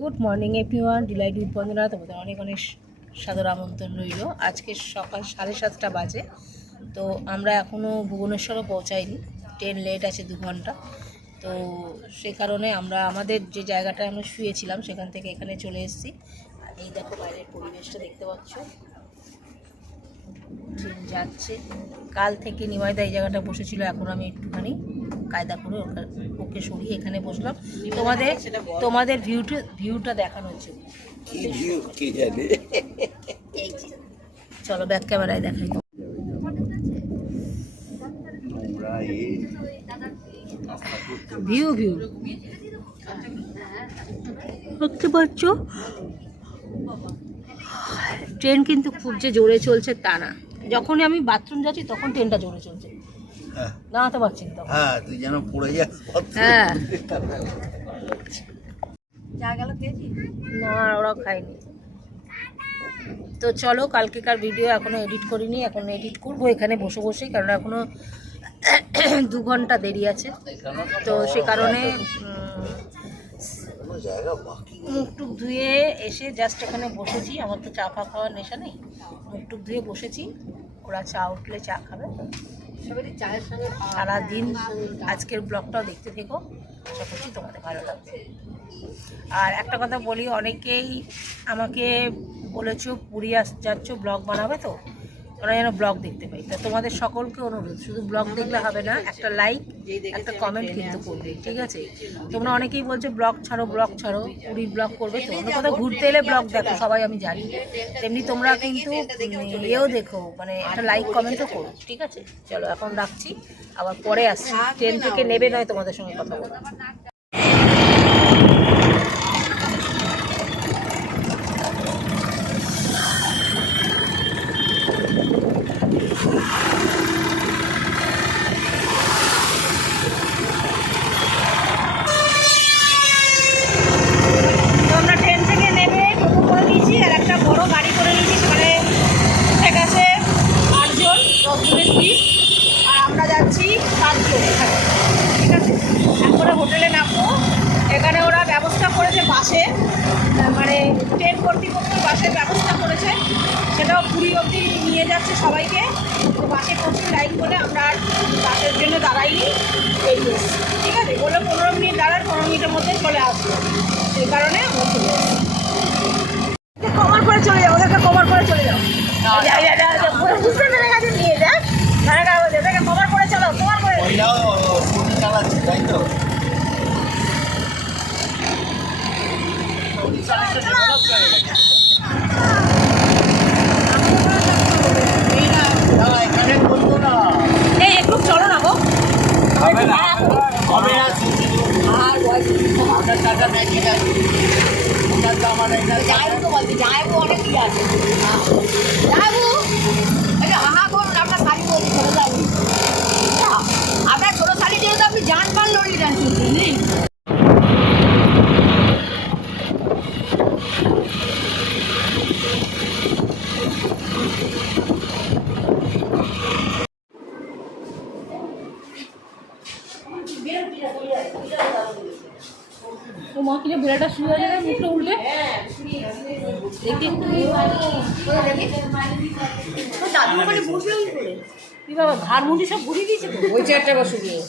Good morning everyone, delight with Bandana তোমাদের অনেক অনেক সাদর আমন্ত্রণ রইল। আজকে সকাল 7:30 বাজে। তো আমরা এখনও ভুবনেশ্বরও পৌঁছাইনি, ট্রেন লেট আছে 2 ঘন্টা। তো সে কারণে আমরা আমাদের যে জায়গাটায় আমরা শুয়েছিলাম সেখান থেকে এখানে চলে এসেছি। আর এই দেখো বাইরের পরিবেশটা দেখতে পাচ্ছ, ট্রেন যাচ্ছে। কাল থেকে নিমাইদা এই জায়গাটা বসেছিল, এখন আমি একটুখানি কায়দা করে ওকে সরিয়ে এখানে বসলাম। তোমাদের ভিউটা দেখানো হচ্ছে। চলো ব্যাক ক্যামেরায় দেখাই। ভিউ দেখতে পাচ্ছ, ট্রেন কিন্তু খুব যে জোরে চলছে তা না। যখনই আমি বাথরুম যাচ্ছি তখন ট্রেনটা জোরে চলছে, দাঁড়াতে পারছি না। হ্যাঁ, তুই যেন পড়ে যাস। হ্যাঁ, না ওরা খায়নি। তো চলো, কালকেকার ভিডিও এখনো এডিট করিনি, এখন এডিট করবো এখানে বসে বসেই, কারণ এখনো 2 ঘন্টা দেরি আছে। তো সে কারণে মুখ টুক ধুয়ে এসে জাস্ট এখানে বসেছি। আমার তো চা খাওয়ার নেশা নেই, মুখ টুক ধুয়ে বসেছি। ওরা চা উঠলে চা খাবে। সারাদিন আজকের ব্লগটাও দেখতে থেকো, আশা করছি তোমাদের ভালো লাগবে। আর একটা কথা বলি, অনেকেই আমাকে বলেছো পুরী যাচ্ছ, ব্লগ বানাবে, তো ওরা যেন ব্লগ দেখতে পাই। তা তোমাদের সকলকে অনুরোধ, শুধু ব্লগ দেখলে হবে না, একটা লাইক একটা কমেন্ট কিন্তু করবে, ঠিক আছে? তোমরা অনেকেই বলছো ব্লগ ছাড়ো পুরীর ব্লগ করবে। তো অন্য কোথাও ঘুরতে এলে ব্লগ দেখো, সবাই আমি জানি। তেমনি তোমরা কিন্তু এও দেখো, মানে একটা লাইক কমেন্টও করো, ঠিক আছে? চলো এখন রাখছি, আবার পরে আসছি। ট্রেন থেকে নেবে নয় তোমাদের সঙ্গে কথা বলবো। হোটেলে নামবো, এখানে ওরা ব্যবস্থা করেছে বাসে, মানে ট্রেন কর্তৃপক্ষ বাসের ব্যবস্থা করেছে, সেটাও পুরী অবধি নিয়ে যাচ্ছে সবাইকে। তো বাসে প্রচুর লাইন বলে আমরা আর বাসের জন্য দাঁড়াইনি, বেরিয়ে এসেছি, ঠিক আছে? বলে 15 মিনিট দাঁড়ান, 15 মিনিটের মধ্যে চলে আসবো, সেই কারণে আমরা চলে এসেছি। কভার করে চলে যাও, ওদেরকে কভার করে চলে যাও, বুঝতে পেরে গেছে, নিয়ে যায় ওদেরকে কভার করে চলো, কভার করে তাই তো। একটু চলো না গো, হবে না আর আপনার টাকা নেই, ঠিক আছে? যাইবো অনেক কি আছে, যাইবো হাহা করুন, আপনার শাড়ি বলছি চলে যাবো। আপনার ছোটো শাড়ি দিয়ে তো আপনি জান পান লড়ি যান, বুঝলি? ও মা কিনে বেড়াটা শুয়ে যাবে, মুখটা উল্টে দেখি দাদু ওখানে বসবে করে কি বাবা, ঘাড় মুন্ডি সব ঘুরিয়ে দিয়েছে তো। ওই চেয়ারটা বসে গিয়ে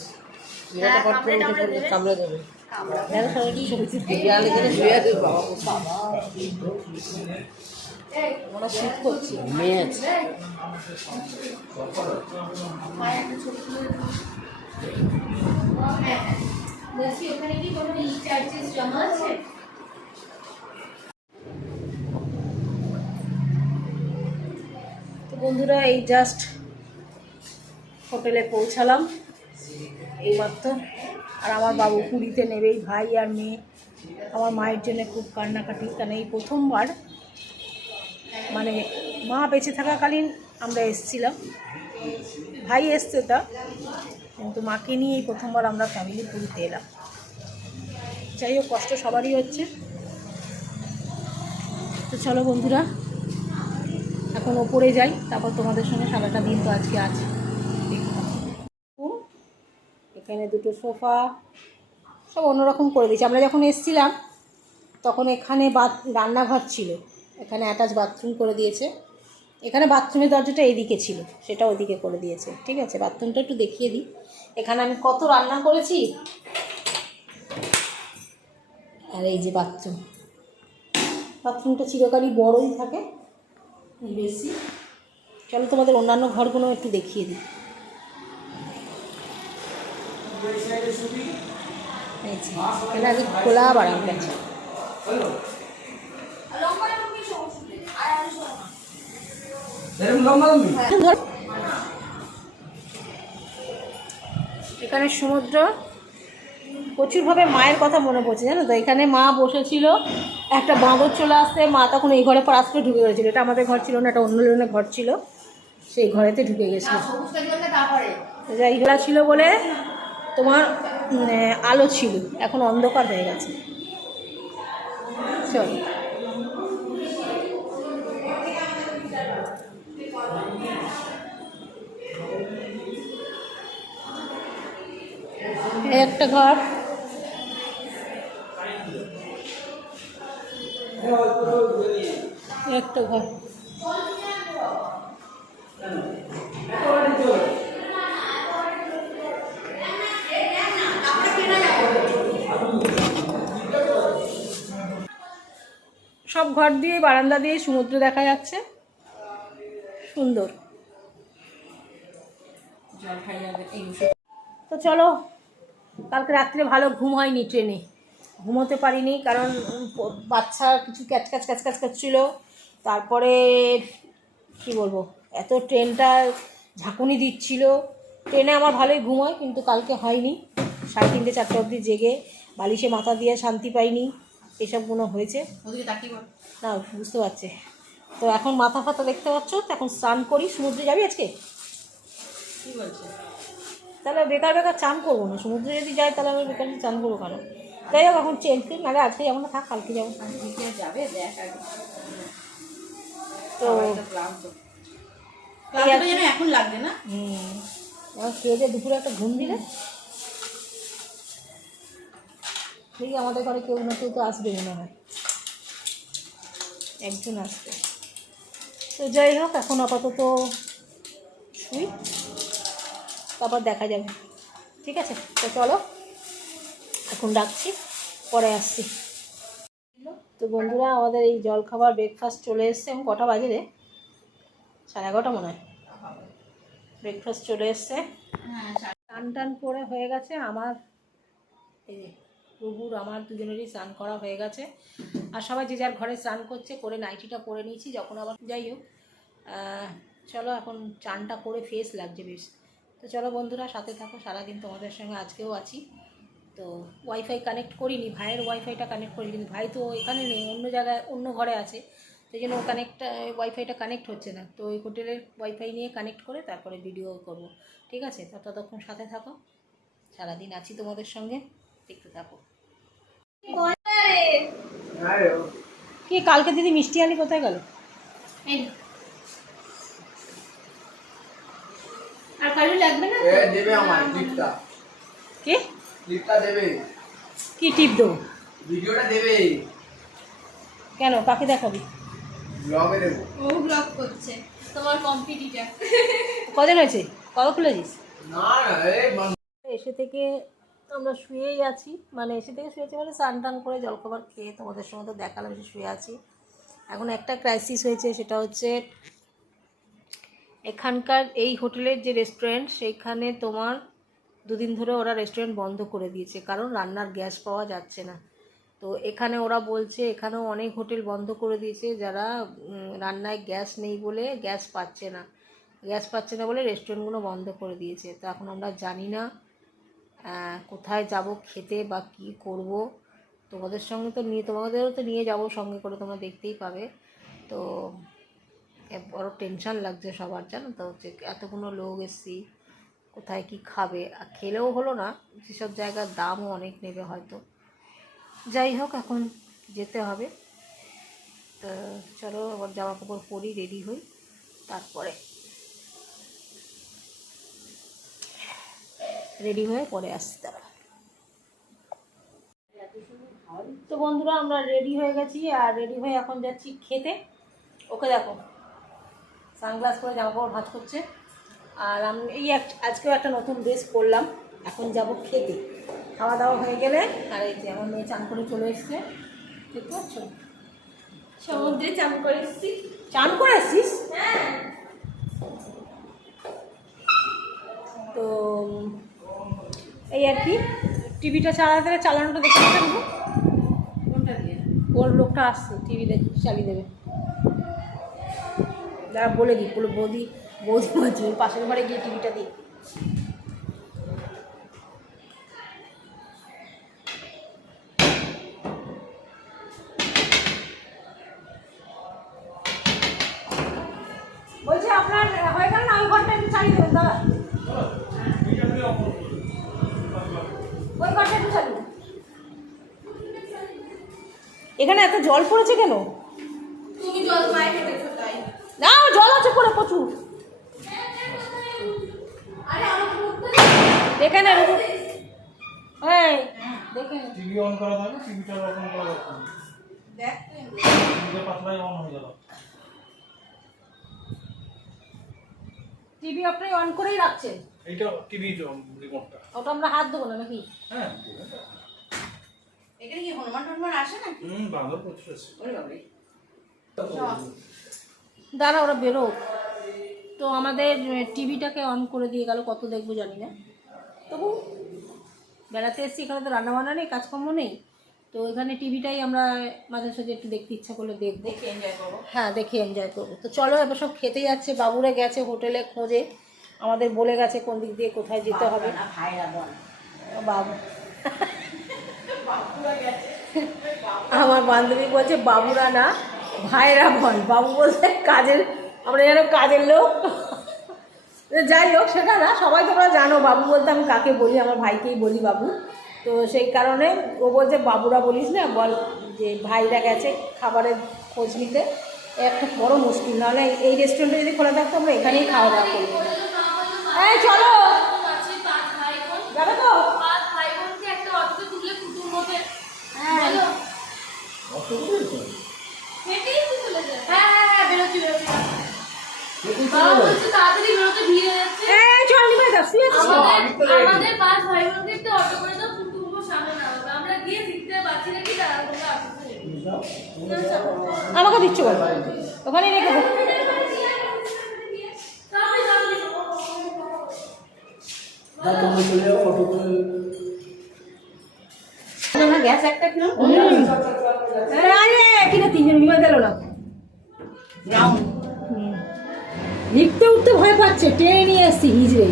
কামড়ে দেবে, মনে শীত করছে, মেয়ে আছে। ওখানে কি কোনো চার্জেস জমা আছে? তো বন্ধুরা, এই জাস্ট হোটেলে পৌঁছালাম এইমাত্র। আর আমার বাবু পুরীতে নেবেই, ভাই আর মেয়ে। আমার মায়ের জন্য খুব কান্নাকাটি, কারণ এই প্রথমবার, মানে মা বেঁচে থাকাকালীন আমরা এসেছিলাম, ভাই এসছে তা, কিন্তু মাকে নিয়ে এই প্রথমবার আমরা ফ্যামিলি পুরীতে এলাম। যাই হোক, কষ্ট সবারই হচ্ছে। তো চলো বন্ধুরা, এখন ওপরে যাই, তারপর তোমাদের সঙ্গে সারাটা দিন তো আজকে আছে। এখানে দুটো সোফা, সব অন্যরকম করে দিয়েছি। আমরা যখন এসেছিলাম তখন এখানে রান্নাঘর ছিল, এখানে অ্যাটাচ বাথরুম করে দিয়েছে। এখানে বাথরুমের দরজাটা এইদিকে ছিল, সেটা ওদিকে করে দিয়েছে। ঠিক আছে, বাথরুমটা একটু দেখিয়ে দিই। এখানে আমি কত রান্না করেছি, আর এই যে বাথরুমটা চিরকালই বড়ই থাকে বেশি। চলো তোমাদের অন্যান্য ঘরগুলো একটু দেখিয়ে দিই। এখানে আগে খোলা বারান্দা আছে। এখানে সমুদ্র, প্রচুরভাবে মায়ের কথা মনে পড়ছে জানো তো। এখানে মা বসেছিল, একটা বাঁদর চলে আসতে মা তখন এই ঘরে পরাস করে ঢুকে গেছিলো। এটা আমাদের ঘর ছিল না, এটা অন্য জনের ঘর ছিল, সেই ঘরেতে ঢুকে গেছিল। যাই ঘোরা ছিল বলে তোমার আলো ছিল, এখন অন্ধকার হয়ে গেছে। চল একটা ঘর, একটা ঘর। সব ঘর দিয়ে বারান্দা দিয়ে সমুদ্র দেখা যাচ্ছে, সুন্দর। তো চলো, কালকে রাত্রে ভালো ঘুম হয়নি, ট্রেনে ঘুমোতে পারিনি, কারণ বাচ্চা কিছু ক্যাচক্যাচ ক্যাচক্যাচ করছিল। তারপরে কি বলবো, এত ট্রেনটা ঝাঁকুনি দিচ্ছিল। ট্রেনে আমার ভালোই ঘুম হয়, কিন্তু কালকে হয়নি। 3:30 4টা অবধি জেগে বালিশে মাথা দিয়ে শান্তি পাইনি, এসবগুলো হয়েছে। না বুঝতে পারছে তো। এখন মাথা ফাতা দেখতে পাচ্ছ তো, এখন স্নান করি। সমুদ্রে যাবি আজকে? কী বলছে? তাহলে বেকার বেকার চান করবো না, সমুদ্রে যদি যাই তাহলে আমি বেকার চান করবো কেন? যাই হোক, এখন চেঞ্জ করি, নাহলে আজকে যাবো না, থাক কালকে যাবো। যাবে তো এখন লাগবে না। খেয়ে দিয়ে দুপুরে একটা ঘুম দিলে দেখি। আমাদের ঘরে কেউ না কেউ তো আসবে মনে হয়, একজন আসবে। তো যাই হোক, এখন আপাতত শুই, তারপর দেখা যাবে। ঠিক আছে, তো চলো এখন রাখছি, পরে আসছি। তো বন্ধুরা, আমাদের এই জলখাবার ব্রেকফাস্ট চলে এসছে। এখন কটা বাজে রে? 11:30 মনে হয়। ব্রেকফাস্ট চলে এসছে, স্নান টান করে হয়ে গেছে আমার, এই যে প্রভুর আমার দুজনেরই স্নান করা হয়ে গেছে। আর সবাই যে যার ঘরে স্নান করছে, করে নাইটিটা পরে নিয়েছি যখন আবার। যাই হোক, চলো এখন চানটা করে ফ্রেশ লাগছে বেশ। তো চলো বন্ধুরা, সাথে থাকো, সারাদিন তোমাদের সঙ্গে আজকেও আছি। তো ওয়াইফাই কানেক্ট করিনি, ভাইয়ের ওয়াইফাইটা কানেক্ট করি, কিন্তু ভাই তো এখানে নেই, অন্য জায়গায় অন্য ঘরে আছে, সেই জন্য ওয়াইফাইটা কানেক্ট হচ্ছে না। তো ওই হোটেলের ওয়াইফাই নিয়ে কানেক্ট করে তারপরে ভিডিও করব। ঠিক আছে, তো ততক্ষণ সাথে থাকো, সারাদিন আছি তোমাদের সঙ্গে, দেখতে থাকো। কি কালকে দিদি মিষ্টি আনি কোথায় গেল? আর কালু লাগবে না? দেবে আমার টিপটা। কি টিপটা দেবে? কি টিপ দেবো? ভিডিওটা দেবে। কেন, কাকে দেখাবি? ব্লগে দেবো। ও ব্লগ করছে, তোমার কম্পিটিটর। কজন হয়েছে? কবে খুলেছিস? না না, এসে থেকে আমরা শুয়েই আছি, মানে এসে থেকে শুয়েছি মানে স্নান টান করে জলখাবার খেয়ে তোমাদের সঙ্গে তো দেখালাম, এসে শুয়ে আছি। এখন একটা ক্রাইসিস হয়েছে, সেটা হচ্ছে এখানকার এই হোটেলের যে রেস্টুরেন্ট, সেইখানে তোমার 2 দিন ধরে ওরা রেস্টুরেন্ট বন্ধ করে দিয়েছে, কারণ রান্নার গ্যাস পাওয়া যাচ্ছে না। তো এখানে ওরা বলছে, এখানেও অনেক হোটেল বন্ধ করে দিয়েছে, যারা রান্নায় গ্যাস নেই বলে, গ্যাস পাচ্ছে না বলে রেস্টুরেন্টগুলো বন্ধ করে দিয়েছে। তো এখন আমরা জানি না কোথায় যাব খেতে বা কি করব। তোমাদেরও তো নিয়ে যাব সঙ্গে করে, তোমরা দেখতেই পাবে। তো বড় টেনশান লাগছে সবার, জানো তো, যে এতগুলো লোক এসছি, কোথায় কি খাবে, আর খেলেও হলো না, যেসব জায়গার দামও অনেক নেবে হয়তো। যাই হোক, এখন যেতে হবে। তো চলো আবার জামা কাপড় পরি, রেডি হই, তারপরে রেডি হয়ে পরে আসছি। তারা তো বন্ধুরা আমরা রেডি হয়ে গেছি, আর রেডি হয়ে এখন যাচ্ছি খেতে। ওকে দেখো সানগ্লাস পরে জামা কাপড় ভাঁজ করছে, আর আমি এই আজকেও একটা নতুন ড্রেস পরলাম। এখন যাব খেতে, খাওয়া দাওয়া হয়ে গেলে। আর এই যে আমার মেয়ে চান করে চলে এসছে, দেখতে পাচ্ছ? সমুদ্রে চান করে এসেছি। চান করে এসছিস? হ্যাঁ। তো এই আর কি, টিভিটা চালাতে চালানোটা দেখতে পাচ্ছেন। কোনটা দিয়ে? ওর লোকটা আসছে, টিভি চালিয়ে দেবে। যারা বলে দিই, বলে বৌদি মাঝি পাশের ঘরে গিয়ে টিভিটা দিই। বলছি আপনার হয়ে গেল না? ওই ঘরটা একটু চালিয়ে দেবেন দাদা, ওই ঘরটা একটু চালিয়ে। এখানে এত জল পড়েছে কেন? তুমি জল পায়ে খেতেছো তাই? না জল আছে পড়ে প্রচুর। আরে আমার মুখটা দেখে না এই দেখে টিভি অন করা থাকে, টিভিটা অন করা থাকে। দেখ টিভিটা পাতলাই অন হয়ে গেল। টিভি আপনি অন করেই রাখছেন? এইটা টিভি রিমোটটা। ওটা আমরা হাত দেবো না নাকি? হ্যাঁ এখানে কি হনুমান টনুমান আসে না? বাঁদর প্রচুর আছে। ওরে বাবারে। দাঁড়া ওরা বেরো। তো আমাদের টিভিটাকে অন করে দিয়ে গেল, কত দেখবো জানি না। তবু বেড়াতে এসেছি, এখানে তো রান্নাবান্না নেই, কাজকর্ম নেই, তো এখানে টিভিটাই আমরা মাঝে সাঝে একটু দেখতে ইচ্ছা করলে দেখবো। দেখে এনজয় করবো। হ্যাঁ দেখে এনজয় করবো। তো চলো এবার সব খেতে যাচ্ছে, বাবুরা গেছে হোটেলে খোঁজে, আমাদের বলে গেছে কোন দিক দিয়ে কোথায় যেতে হবে। না ভাইরা বল। বাবু আমার বান্ধবী বলছে বাবুরা না ভাইরা বল, বাবু বলছে কাজের, আমরা যেন কাজের লোক। যাই হোক সেটা না, সবাই তোমরা জানো বাবু বলতে আমি কাকে বলি, আমার ভাইকেই বলি বাবু। তো সেই কারণে ও বলছে বাবুরা বলিস না, বল যে ভাইরা গেছে খাবারের খোঁজ নিতে। একটা বড় মুশকিল, নাহলে এই রেস্টুরেন্টে যদি খোলা থাকতো আমরা এখানেই খাওয়া দাওয়া করবো। এই চলো যাবে তো? তাড়াতাড়ি বেরোতে ভিড়ে যাচ্ছে। আমাদের 5 ভাই বোনকে একটু অটো করে দাও, কুটুম্ব সামনে না হবে। আমরা গিয়ে শিখতে পারছি না কি দাঁড়া তোমরা আসছে। আমাকে দিচ্ছ বল, ওখানে রেখে দেবো। গ্যাস একটা কিলো কিনা 3 জন বিমান দিল না। লিখতে উঠতে ভয় পাচ্ছে, টেনে নিয়ে এসছি হিজড়ে।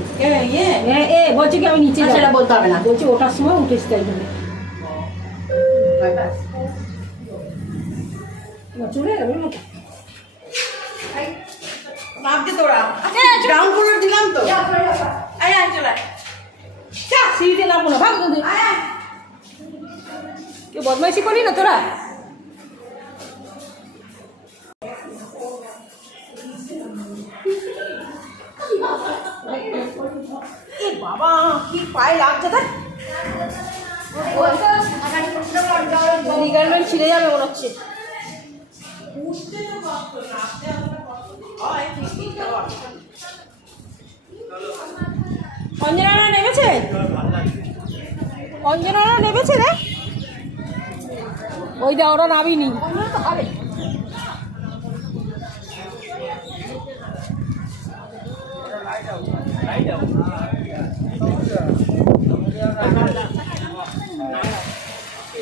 বলছে কি আমি নিচে সেটা বলতে হবে না। বলছি ওটার সময় উঠেছি তাই জন্য। চলে গেল ভাবতে তোরা গ্রাউন্ড ফ্লোর দিলাম তো। আয় আয় চলে সিঁড়িতে নামবো না, ভাগ তোদের। কেউ বদমাইশি করি না তোরা? বাবা কি পায়ে লাগছে, দেখ লিগামেন্ট ছিঁড়ে যাবে মনে হচ্ছে। অঞ্জনা নেমেছে, অঞ্জনা নেমেছে রে, ওই দা ওরা নামিনি।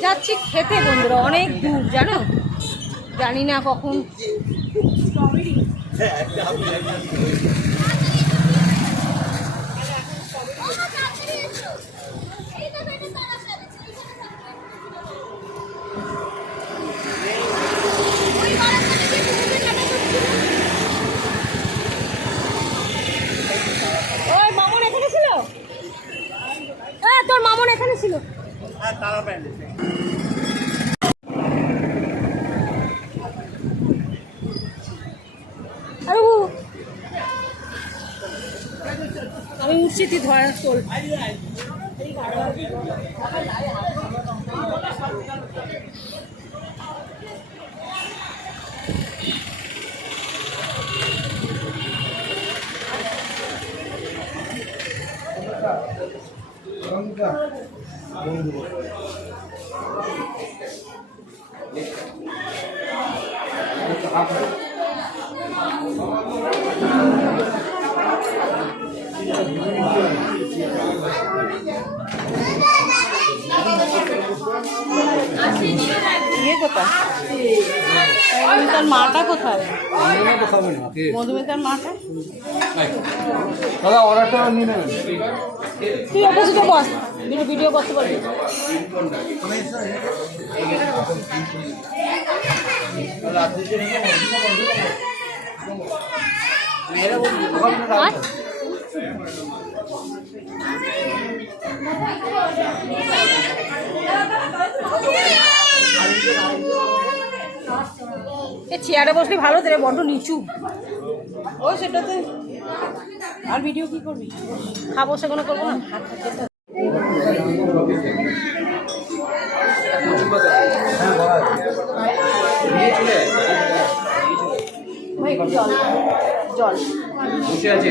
যাচ্ছি খেতে বন্ধুরা, অনেক দূর জানো, জানি না কখন। ওই মামন এখানে ছিল, হ্যাঁ তোর মামন এখানে ছিল। আমি উঠছি, তুই ধরা চল। ইয়ে কোথায় মধুমিতার মাটা কোথায় মধুমিতার মাটা দাদা অর্ডারটা নিয়ে নেবেন। তুই অপোজিটে বস ভিডিও করতে পারবি চেয়ারে বসলে ভালো তো রে, বড্ড নিচু। ও সেটাতে আর ভিডিও কি করবি খাবো সেগুলো করবো না। জল জল বসে আছে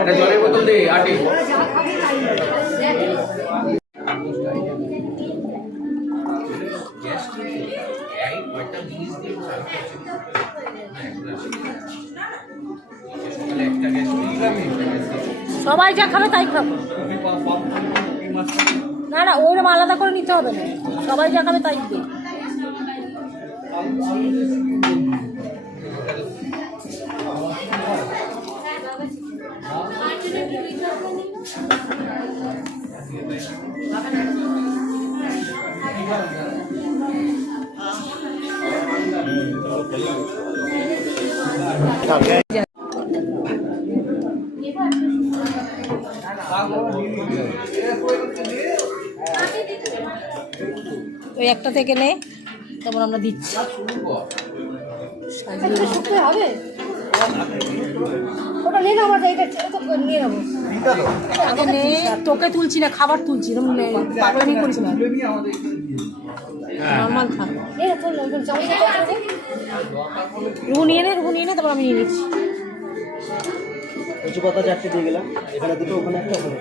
একটা জলের বোতল দে আটে সবাই যা খাবে তাই খাবো। না না ওইরকম আলাদা করে নিতে হবে না, সবাই যা খাবে তাই দিবে। ওই একটা থেকে নে, তারপর আমরা দিচ্ছি। শুকতে হবে ওটা নিয়ে নেবো এটা নিয়ে নেবো আগে নে, তোকে তুলছি না, খাবার তুলছি, এরকম পাগলামি করিস না, নর্মাল থাক। রুহু নিয়ে নে, তারপর আমি নিয়ে নিচ্ছি। কচু পাতা 4টে দিয়ে গেলাম, এখানে দুটো, ওখানে একটা, ওখানে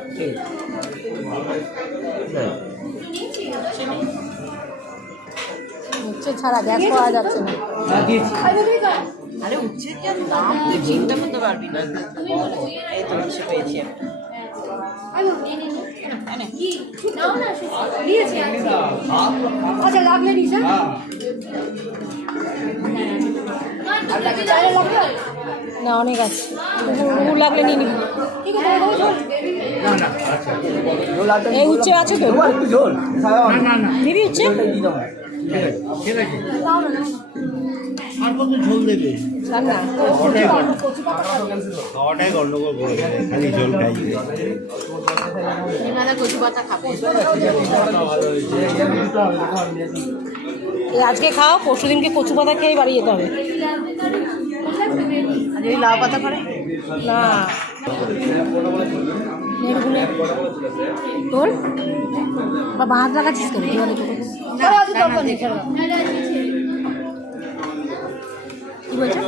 উচ্ছে ছাড়া গ্যাস পাওয়া যাচ্ছে না। আরে উচ্ছে কি দাম তুই চিন্তা করতে পারবি না এই তো উচ্ছে পেয়েছি আচ্ছা লাগলে নিস না অনেক আছে, রুহু লাগলে নিয়ে নিবি। এই উচ্ছে আছে তো, একটু ঝোল নিবি উচ্ছে? আর কত ঝোল দেবে? ছাড় না, খাওয়াটাই গন্ডগোল করে দেবে, খালি ঝোল খাইছে। কচু পাতা খাবে এই আজকে খাও, পরশু দিনকে কচু পাতা খেয়ে বাড়ি যেতে হবে। আর যদি লাউ পাতা করে না তোর বা বাঁধ লাগাচ্ছিস কেন? কি বলছো?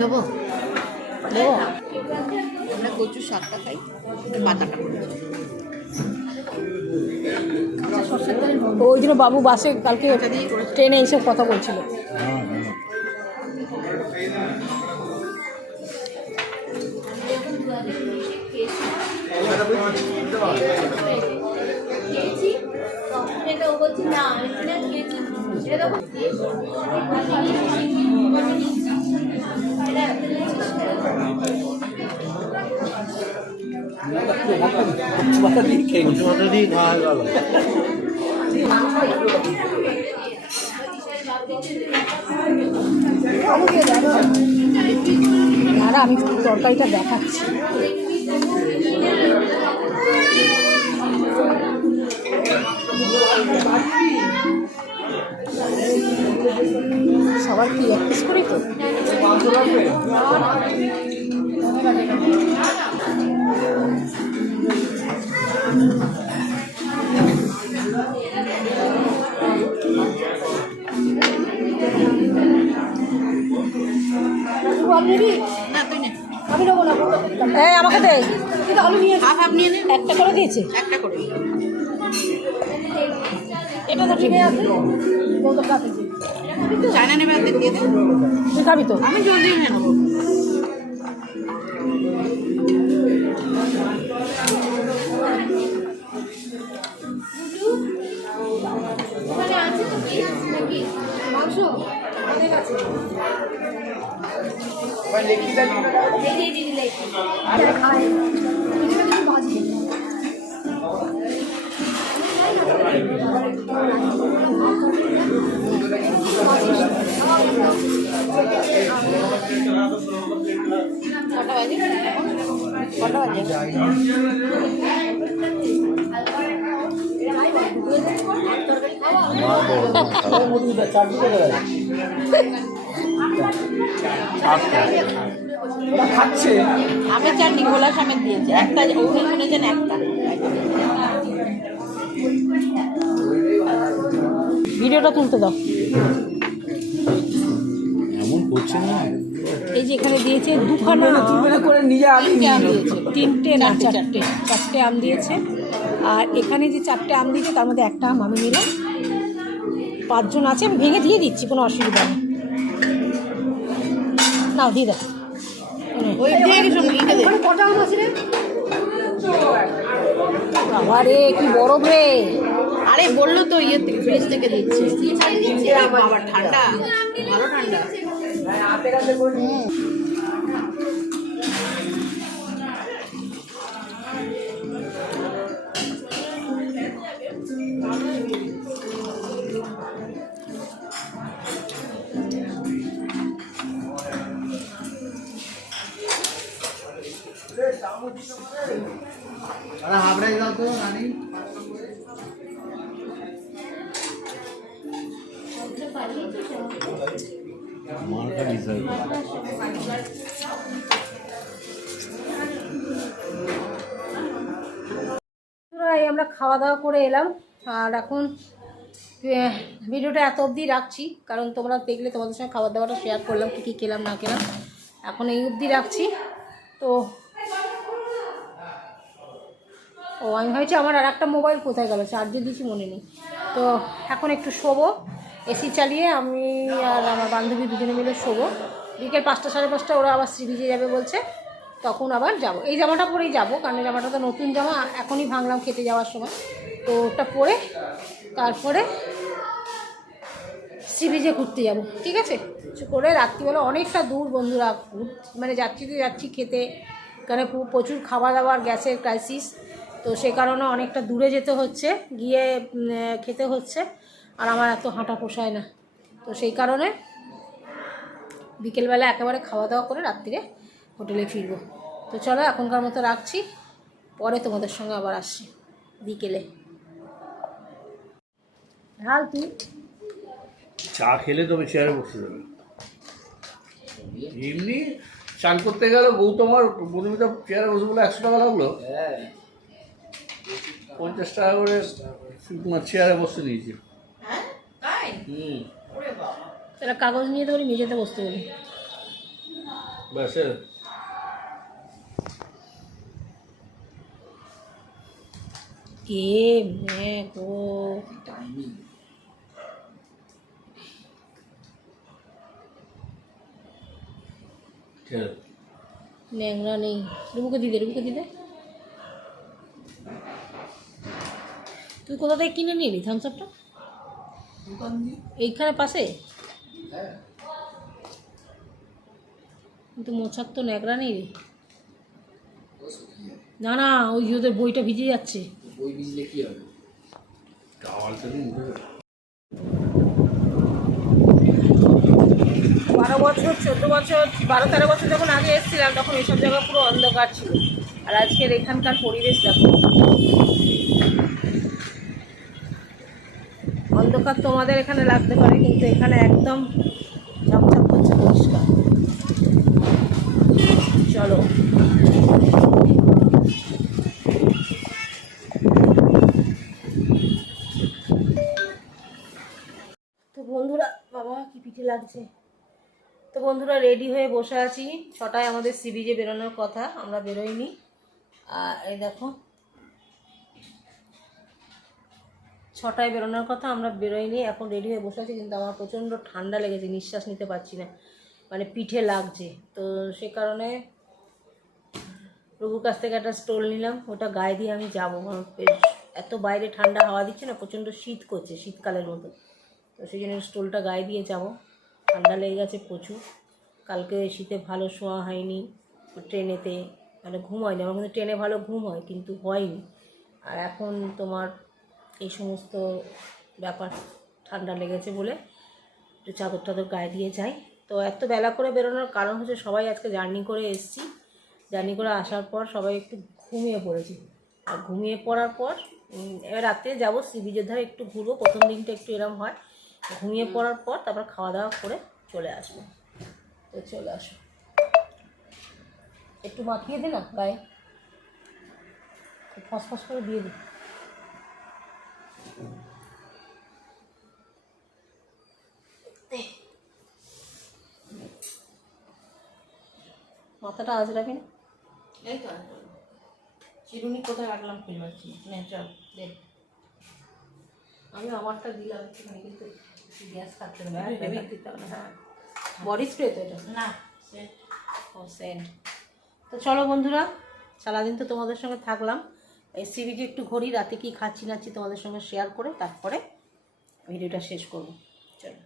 দেবো দেবো? আমরা কচুর শাকটা খাই পাতাটা ওই জন্য বাবু বাসে কালকে ট্রেনে এইসব কথা বলছিল। কচু পাতা দিয়ে খাওয়া গেল। আর আমি তরকারিটা দেখাচ্ছি। সবার কি এক পিস করি তো? না তুই নে এই আমাকে দে। হাফ হাফ নিয়ে নে একটা করে দিয়েছে। একটা করে এটা তো ঠিক আছে। চায়না নেবে অর্ধেক দিয়ে দে তুই খাবি তো? আমি জলদি নিয়ে নেবো কটা বাজে কটা বাজে খাচ্ছে আমের চাটনি ঘোলা সামের দিয়েছে একটা উনি শুনেছেন একটা ভিডিওটা তুলতে দাও। এমন করছে না এই যে এখানে দিয়েছে দুখানা করে নিজে আমি তিনটে আম দিয়েছে। তিনটে না চারটে, চারটে আম দিয়েছে। আর এখানে যে চারটে আম দিয়েছে তার মধ্যে একটা আম আমি নিলাম। 5 জন আছে, আমি ভেঙে দিয়ে দিচ্ছি, কোনো অসুবিধা নেই। নাও দিয়ে দাও। ওই দিয়ে কিছু ইটে দে বাবা রে কি বরফ রে! আরে বললো তো ইয়ে থেকে ফ্রিজ থেকে দিচ্ছে বাবা ঠান্ডা ভালো ঠান্ডা হাবড়াই দাও তো রানী মালটা বিষয় এই আমরা খাওয়া দাওয়া করে এলাম। আর এখন ভিডিওটা এত অবধি রাখছি, কারণ তোমরা দেখলে তোমাদের সঙ্গে খাবার দাওয়াটা শেয়ার করলাম, কী কী খেলাম না খেলাম। এখন এই অবধি রাখছি। তো আমি ভাবছি আমার আর একটা মোবাইল কোথায় গেল, চার্জে দিয়েছি মনে নেই। তো এখন একটু শোবো, এসি চালিয়ে আমি আর আমার বান্ধবী দুজনে মিলে শোবো। বিকেল 5টা 5:30 ওরা আবার সি বিচে যাবে বলছে, তখন আবার যাব। এই জামাটা পরেই যাব, কারণ এই জামাটা তো নতুন জামা, এখনই ভাঙলাম খেতে যাওয়ার সময়। তো ওটা পরে তারপরে সি বিচে ঘুরতে যাব, ঠিক আছে? কিছু করে রাত্রিবেলা অনেকটা দূর বন্ধুরা, মানে যাচ্ছি তো যাচ্ছি খেতে, কারণ প্রচুর খাওয়া দাওয়ার গ্যাসের ক্রাইসিস। তো সে কারণে অনেকটা দূরে যেতে হচ্ছে, গিয়ে খেতে হচ্ছে। আর আমার এত হাঁটা পোষায় না, তো সেই কারণে বিকেলবেলা একেবারে খাওয়া দাওয়া করে রাত্রিরে হোটেলে ফিরবো। তো চলো এখনকার মতো রাখছি, পরে তোমাদের সঙ্গে আবার আসছি বিকেলে। হাল তুই চা খেলে তবে চেয়ারে বসতে যাবে। এমনি চান করতে গেল গৌতম আর মধুমিতা চেয়ারে বসে বলে 100 টাকা লাগলো। 50 টাকা করে তোমার চেয়ারে বসতে নিয়েছি। তাহলে কাগজ নিয়ে তো বলি মেঝেতে বসতে বলি। ব্যাস গো ন্যাংরা নেই, রুবুকে দিদে, রুবুকে দিদে। তুই কোথা থেকে কিনে নিবি থামস আপটা? এইখানে পাশে? কিন্তু মোছার তো ন্যাংরা নেই রে। না না, ওই ওদের বইটা ভিজে যাচ্ছে। বই ভিজলে কি হবে? 12 বছর 14 বছর 12-13 বছর যখন আগে এসেছিলাম তখন এইসব জায়গা পুরো অন্ধকার ছিল। আর আজকের এখানকার পরিবেশ দেখো, অন্ধকার তোমাদের এখানে লাগতে পারে, কিন্তু এখানে একদম ঝকঝক করছে, পরিষ্কার। চলো তো বন্ধুরা, বাবা কি পিঠে লাগছে। তো বন্ধুরা রেডি হয়ে বসে আছি। 6টায় আমাদের সি বিচে বেরোনোর কথা, আমরা বেরোইনি। আর এই দেখো 6টায় বেরোনোর কথা, আমরা বেরোইনি, এখন রেডি হয়ে বসে আছি। কিন্তু আমার প্রচণ্ড ঠান্ডা লেগেছে, নিঃশ্বাস নিতে পারছি না, মানে পিঠে লাগছে। তো সে কারণে রঘুর কাছ থেকে একটা স্টোল নিলাম, ওটা গায়ে দিয়ে আমি যাবো। এত বাইরে ঠান্ডা হাওয়া দিচ্ছে না, প্রচণ্ড শীত করছে, শীতকালের মতো। তো সেই জন্য স্টোলটা গায়ে দিয়ে যাব। ঠান্ডা লেগে গেছে প্রচুর, কালকে শীতে ভালো শোয়া হয়নি ট্রেনেতে, মানে ঘুম হয়নি আমার। কিন্তু ট্রেনে ভালো ঘুম হয়, কিন্তু হয়নি। আর এখন তোমার এই সমস্ত ব্যাপার, ঠান্ডা লেগেছে বলে একটু চাদর টাদর গায়ে দিয়ে যাই। তো এত বেলা করে বেরোনোর কারণ হচ্ছে সবাই আজকে জার্নি করে এসেছি। জার্নি করে আসার পর সবাই একটু ঘুমিয়ে পড়েছি। আর ঘুমিয়ে পড়ার পর এবার রাত্রে যাবো সি বিচের ধারে, একটু ঘুরবো। প্রথম দিনটা একটু এরম হয়, ঘুমিয়ে পড়ার পর তারপর খাওয়া দাওয়া করে চলে আসবো। তো চলে আসো, একটু মাখিয়ে দে না গায়ে, ফসফস করে দিয়ে দিই। মাথাটা আজরাবি না? এই তো চিরুনি কোথায় রাখলাম খুঁজে পাচ্ছি না। চল দে, আমি আমারটা দিলাম একটুখানি, কিন্তু গ্যাস থাকতে হবে, দিতে হবে না। হ্যাঁ, বডি স্প্রে তো এটা না ও সেন্ট। তো চলো বন্ধুরা, সারাদিন তো তোমাদের সঙ্গে থাকলাম, এই সি বিচে একটু ঘুরি, রাতে কি খাচ্ছি নাচ্ছি তোমাদের সঙ্গে শেয়ার করে তারপরে ভিডিওটা শেষ করব। চলো।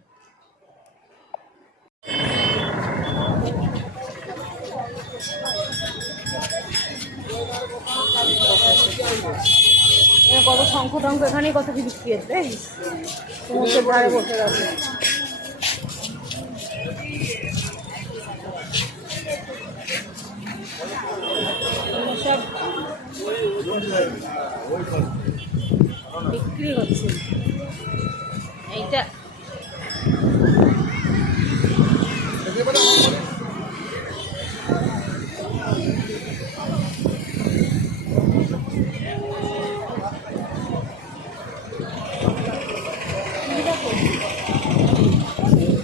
কত শঙ্খ টঙ্ক এখানেই কত কি বিক্রি হচ্ছে, এই সমুদ্রের ধারে বসে গেছে। সব বিক্রি হচ্ছে। এইটা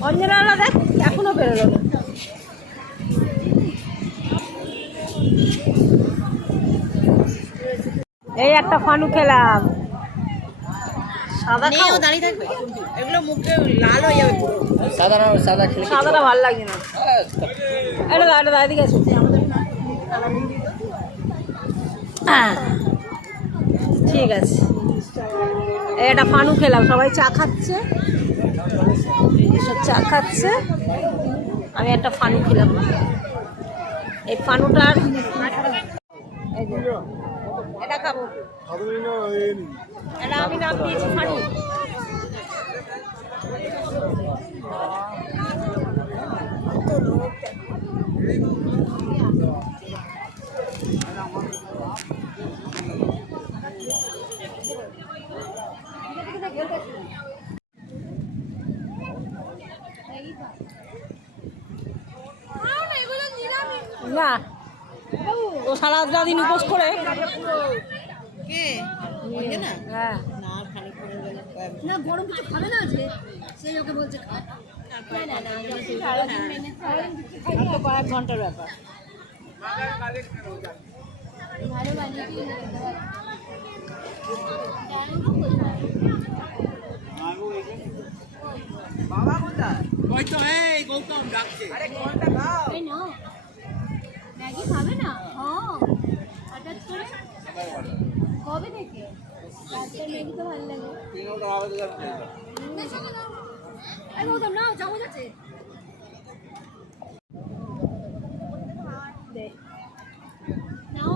অঞ্জনা দেখ, এখনো বেরোলো না। এই একটা ফানু খেলাম, সাদা খাও, দাঁড়িয়ে থাকবে, এগুলো মুখে লাল হয়ে যাবে পুরো। সাদা খেলে সাদাটা ভালো লাগছে না। এটা দা, এটা দা, এদিকে আছে। ঠিক আছে, এটা ফানু খেলাম, সবাই চা খাচ্ছে, সব চা খাচ্ছে, আমি একটা ফানু খেলাম। এই ফানুটার এটা খাবো, এটা আমি নাম দিয়েছি ফানু। না, ও সারা দিন উপোস করে। কে না হ্যাঁ, না খানিক করে না গরম কিছু খাবে না আজকে, সেই ওকে বলছে খা। না না তো কয়েক ঘন্টার ব্যাপার। ভালো বানিয়ে বাবা কোথায়? ওই তো এই গৌতম ডাকছে। আরে কোনটা খাও? এই নাও ম্যাগি খাবে না? হ্যাঁ হঠাৎ করে কবে থেকে আজকাল ম্যাগি তো ভালো লাগে। তিনটা আওয়াজ যাচ্ছে। এই গৌতম নাও চামচ আছে। নাও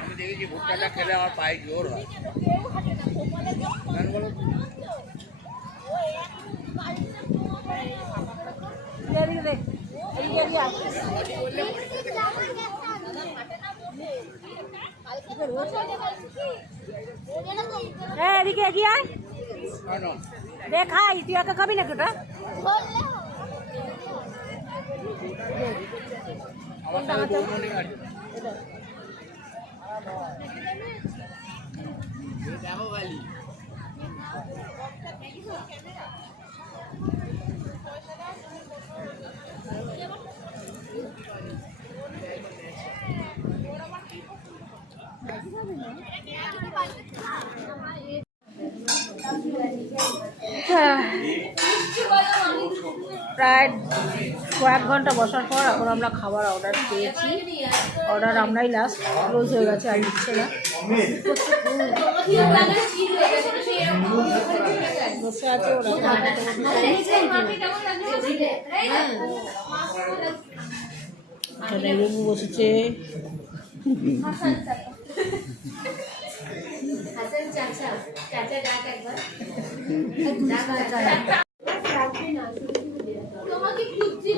আমি দেখেছি ভুট্টাটা খেলে আমার পায়ে জোর হয়। কেন বলো? এদিকে এগিয়ে আয়, দেখাই তুই একা খাবি না কেটা। আমার সঙ্গে বৌমনি আছে। দেখো গালি। প্রায় কয়েক ঘন্টা বসার পর এখন আমরা খাবার অর্ডার পেয়েছি। অর্ডার আমরাই লাস্ট, ক্লোজ হয়ে গেছে, আর দিচ্ছে না। বসে আছে ওরা, এখানে লেবু বসেছে। তোমাকে খুঁজছি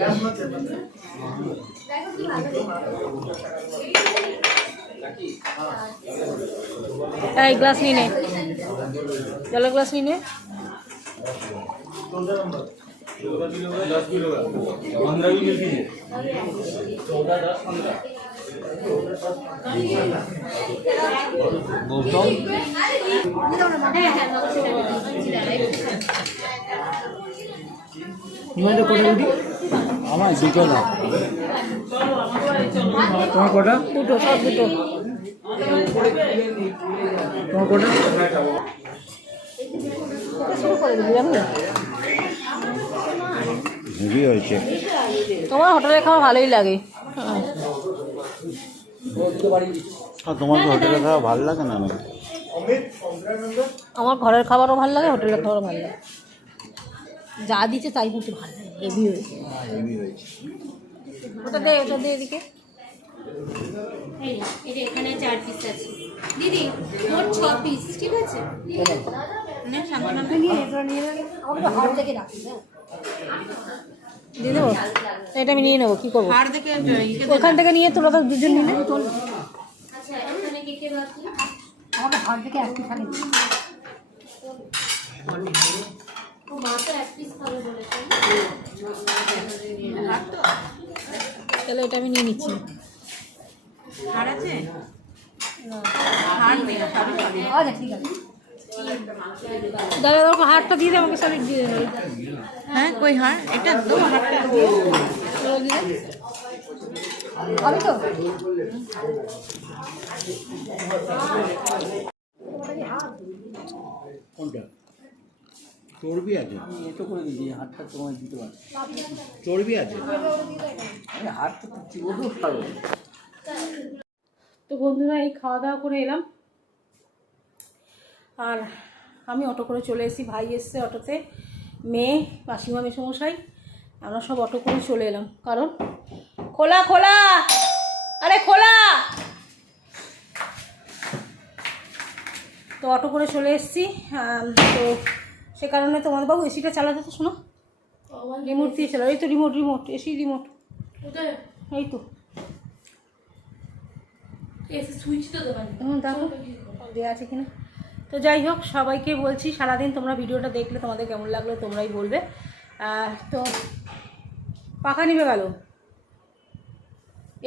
এই গ্লাস নিয়ে নে, জলের গ্লাস নিয়ে নে। আমার দুটো না, তোমার কটা? দুটো, সব দুটো। তোমার কটা? শুরু করে দিবি আমি। হেভি হয়েছে। তোমার হোটেলে খাওয়া ভালোই লাগে। তোমার কি হোটেলে খাওয়া ভালো লাগে না? আমার ঘরের খাবারও ভালো লাগে, হোটেলের খাবারও ভালো লাগে। যা দিচ্ছে তাই কিন্তু ভালো লাগে, হেভি হয়েছে। ওটা দে, ওটা দে এদিকে। এই না, এটা এখানে 4 পিস আছে দিদি, মোট 6 পিস, ঠিক আছে? না সামান্য নিয়ে এটা নিয়ে নে, আমাকে হাড় থেকে রাখি না। দিয়ে দেবো, এটা আমি নিয়ে নেবো, কী করবো? হাড় দেখে ওখান থেকে নিয়ে তোরা তো দুজন নিলে। আচ্ছা এখানে কে কে বাকি? আমাকে হাড় থেকে এক পিস আগে দিই। ও মা তো 1 পিস খাবে বলেছে। তাহলে এটা আমি নিয়ে নিচ্ছি। হাড় আছে? হাড় নেই, আচ্ছা ঠিক আছে। দাদা ওকে হাড়টা দিয়ে দে, আমাকে সলিড দিয়ে দেবে। হ্যাঁ কই হাড়? এটা তো হাড়টা আমি তো কোনটা? চর্বি আছে? এটো করে দিচ্ছি, হাতটা তোমায় দিতে পারো। চর্বি আছে? হাতটা তো চিবোতেও পারো। তো বন্ধুরা, এই খাওয়া দাওয়া করে এলাম, আর আমি অটো করে চলে এসেছি। ভাই এসছে অটোতে, মেয়ে, মাসিমা, মেসমশাই, আমরা সব অটো করে চলে এলাম। কারণ খোলা খোলা, আরে খোলা। তো অটো করে চলে এসেছি। তো সে কারণে তোমাদের বাবু এসিটা চালাতে তো, শোনো, রিমোট দিয়ে চালাও। এই তো রিমোট, রিমোট, এসি রিমোট, এই তো সুইচ তো দেবেন। দেখো দেওয়া আছে কিনা। তো যাই হোক, সবাইকে বলছি, সারাদিন তোমরা ভিডিওটা দেখলে তোমাদের কেমন লাগলো তোমরাই বলবে। তো পাখা নিবে গেল,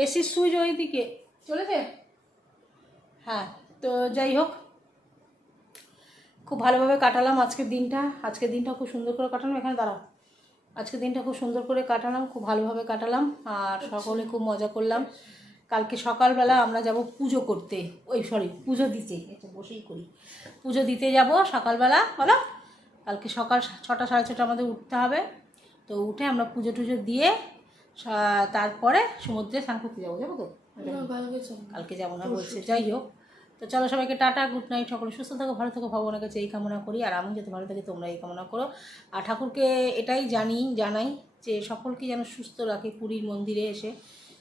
এসির সুইচ ওই দিকে চলেছে। হ্যাঁ, তো যাই হোক, খুব ভালোভাবে কাটালাম আজকের দিনটা। আজকের দিনটা খুব সুন্দর করে কাটালাম। এখানে দাঁড়াও, আজকের দিনটা খুব সুন্দর করে কাটালাম, খুব ভালোভাবে কাটালাম, আর সকলে খুব মজা করলাম। কালকে সকালবেলা আমরা যাব পুজো করতে, পুজো দিতে, একটু বসেই করি, পুজো দিতে যাব সকালবেলা, বলো। কালকে সকাল 6টা 6:30 আমাদের উঠতে হবে। তো উঠে আমরা পুজো টুজো দিয়ে তারপরে সমুদ্রে স্নান করতে যাবো। যাবো তো? কালকে যাবো না বলছে। যাই হোক, তো চলো সবাইকে টাটা, গুড নাইট। সকলে সুস্থ থাকো, ভালো থাকো, ভগবানের কাছে এই কামনা করি। আর আমি যাতে ভালো থাকি, তোমরা এই কামনা করো। আর ঠাকুরকে এটাই জানাই যে সকলকে যেন সুস্থ রাখে, পুরীর মন্দিরে এসে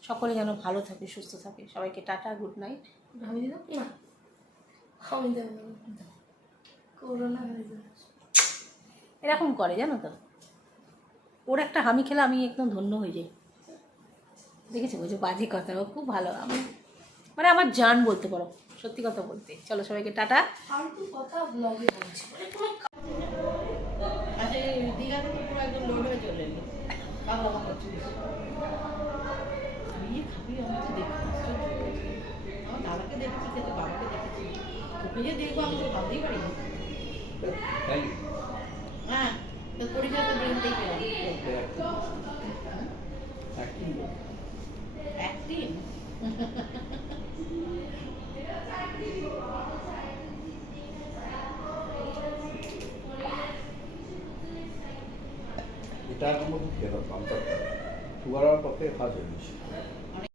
সকলে যেন ভালো থাকে, সুস্থ থাকে। সবাইকে টাটা, গুড নাইট। আমি দিলাম এরকম করে, জানো তো, ওর একটা হামি খেলে আমি একদম ধন্য হয়ে যাই। দেখেছো, ওই যে বাজে কথা, ও খুব ভালো। আমি মানে আমার জান বলতে পারো, সত্যি কথা বলতে। চলো সবাইকে টাটা। দীঘা থেকে পুরো একদম লোড হয়ে চলে এলো। বাবা করছিস খাবি? আমি তো দেখি, আমার দাদাকে দেখেছি খেতে, বাবাকে দেখেছি, তোকে যে দেখবো আমি তো ভাবতেই পারিনি। হ্যাঁ তো পরিচয় তো বেরোতেই পেলাম অ্যাক্টিং এটা আমার মধ্যে খেলাম সুগারের পক্ষে খাওয়া যায় বেশি